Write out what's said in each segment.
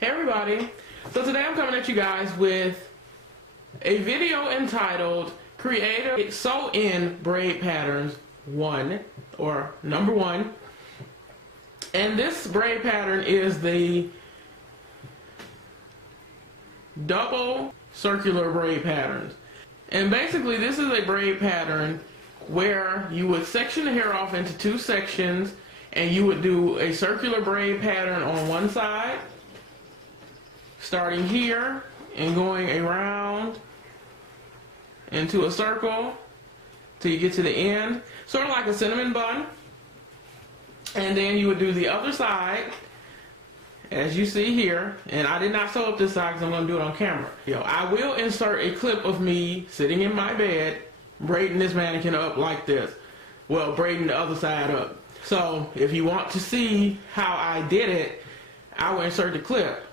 Hey everybody, so today I'm coming at you guys with a video entitled Creative Sew-In Braid Patterns 1 or number 1. And this braid pattern is the double circular braid patterns. And basically this is a braid pattern where you would section the hair off into 2 sections and you would do a circular braid pattern on one side, starting here and going around into a circle till you get to the end, sort of like a cinnamon bun. And then you would do the other side as you see here, and I did not sew up this side because I'm going to do it on camera. I will insert a clip of me sitting in my bed braiding this mannequin up like this, well, braiding the other side up. So if you want to see how I did it, I will insert the clip.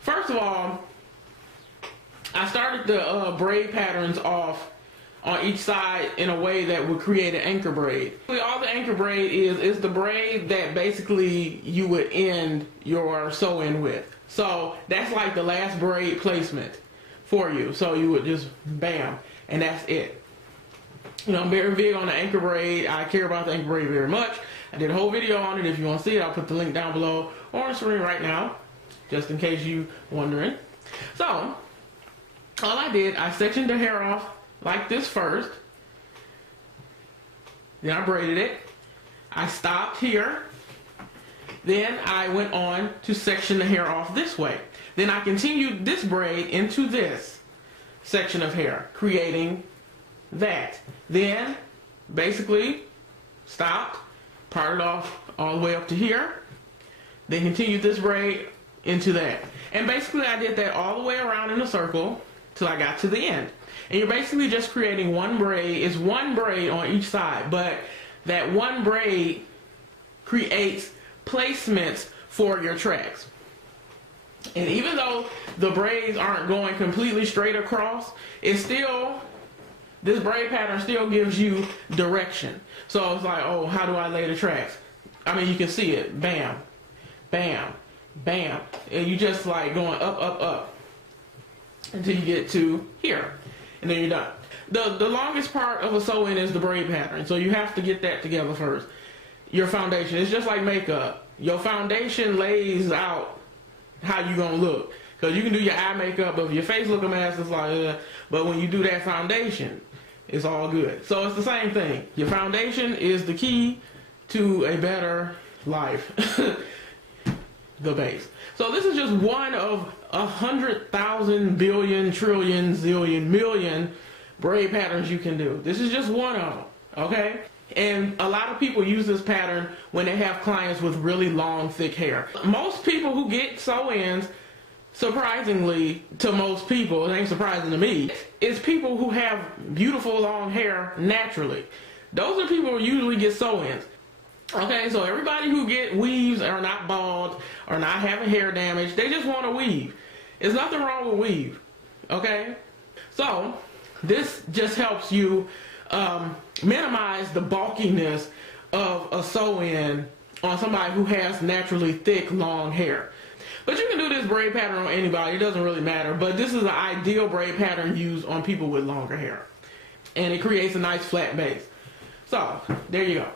First of all, I started the braid patterns off on each side in a way that would create an anchor braid. All the anchor braid is the braid that basically you would end your sew-in with. So that's like the last braid placement for you. So you would just bam, and that's it. I'm very big on the anchor braid. I care about the anchor braid very much. I did a whole video on it. If you want to see it, I'll put the link down below or on the screen right now, just in case you wondering. So all I did, I sectioned the hair off like this first, then I braided it, I stopped here, then I went on to section the hair off this way, then I continued this braid into this section of hair, creating that, then basically stopped, parted off all the way up to here, then continued this braid into that. And basically I did that all the way around in a circle till I got to the end. And you're basically just creating one braid. It's one braid on each side, but that one braid creates placements for your tracks. And even though the braids aren't going completely straight across, it's still, this braid pattern still gives you direction. So it's like, oh, how do I lay the tracks? I mean, you can see it, bam, bam, bam. And you just like going up, up, up until you get to here. And then you're done. The longest part of a sew-in is the braid pattern. So you have to get that together first. Your foundation, it's just like makeup. Your foundation lays out how you gonna look. Because you can do your eye makeup, but if your face look a mess, it's like, but when you do that foundation, it's all good. So it's the same thing. Your foundation is the key to a better life. The base. So this is just one of 100,000 billion trillion zillion million braid patterns you can do. This is just one of them, okay? And a lot of people use this pattern when they have clients with really long, thick hair. Most people who get sew-ins, surprisingly to most people, it ain't surprising to me, is people who have beautiful long hair naturally. Those are people who usually get sew-ins. Okay, so everybody who get weaves are not bald or not having hair damage, they just want to weave. There's nothing wrong with weave, okay? So this just helps you minimize the bulkiness of a sew-in on somebody who has naturally thick, long hair. But you can do this braid pattern on anybody, it doesn't really matter, but this is an ideal braid pattern used on people with longer hair. And it creates a nice flat base. So, there you go.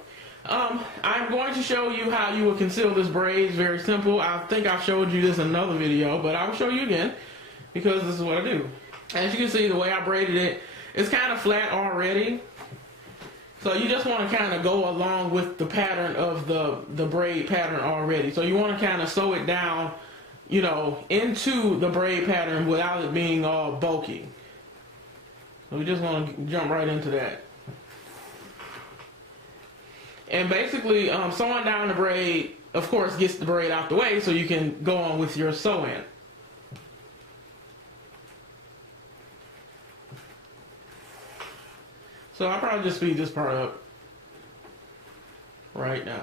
I'm going to show you how you will conceal this braid. It's very simple. I think I've showed you this in another video, but I'll show you again because this is what I do. As you can see, the way I braided it, it's kind of flat already. So you just want to kind of go along with the pattern of the braid pattern already. So you want to kind of sew it down, you know, into the braid pattern without it being all bulky. So we just want to jump right into that. And basically, sewing down the braid, of course, gets the braid out the way so you can go on with your sew-in. So I'll probably just speed this part up right now.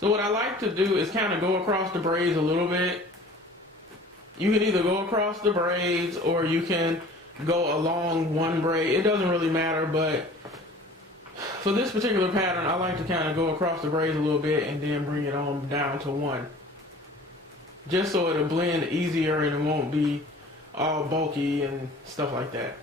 So what I like to do is kind of go across the braids a little bit. You can either go across the braids or you can go along one braid. It doesn't really matter, but for this particular pattern, I like to kind of go across the braids a little bit and then bring it on down to one. Just so it'll blend easier and it won't be all bulky and stuff like that.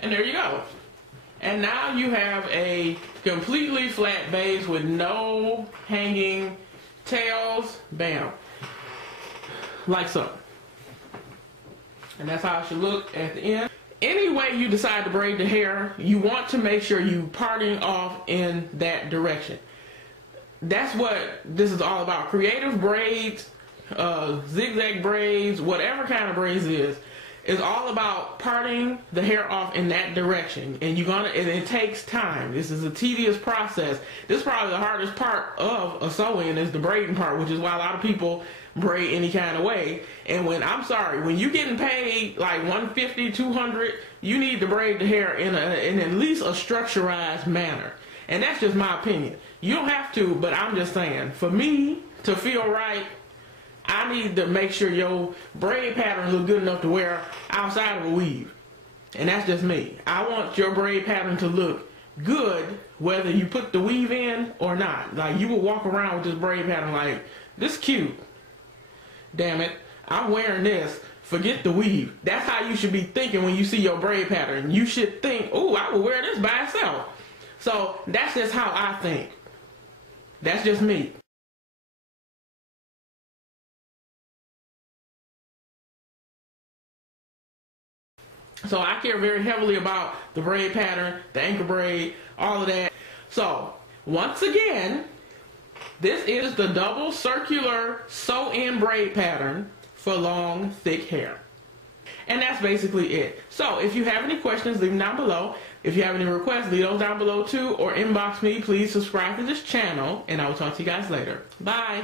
And there you go. And now you have a completely flat base with no hanging tails. Bam. Like so. And that's how it should look at the end. Any way you decide to braid the hair, you want to make sure you parting off in that direction. That's what this is all about. Creative braids, zigzag braids, whatever kind of braids it is all about parting the hair off in that direction. And it takes time. This is a tedious process. This is probably the hardest part of a sewing is the braiding part, which is why a lot of people braid any kind of way. And when you're getting paid like $150, $200, you need to braid the hair in at least a structurized manner. And that's just my opinion. You don't have to, but I'm just saying, for me to feel right, I need to make sure your braid patterns look good enough to wear outside of a weave. And that's just me. I want your braid pattern to look good whether you put the weave in or not. Like, you will walk around with this braid pattern like, this cute. Damn it, I'm wearing this. Forget the weave. That's how you should be thinking when you see your braid pattern. You should think, oh, I will wear this by itself. So that's just how I think. That's just me. So I care very heavily about the braid pattern, the anchor braid, all of that. So once again, this is the double circular sew-in braid pattern for long, thick hair. And that's basically it. So if you have any questions, leave them down below. If you have any requests, leave those down below too, or inbox me. Please subscribe to this channel, and I will talk to you guys later. Bye.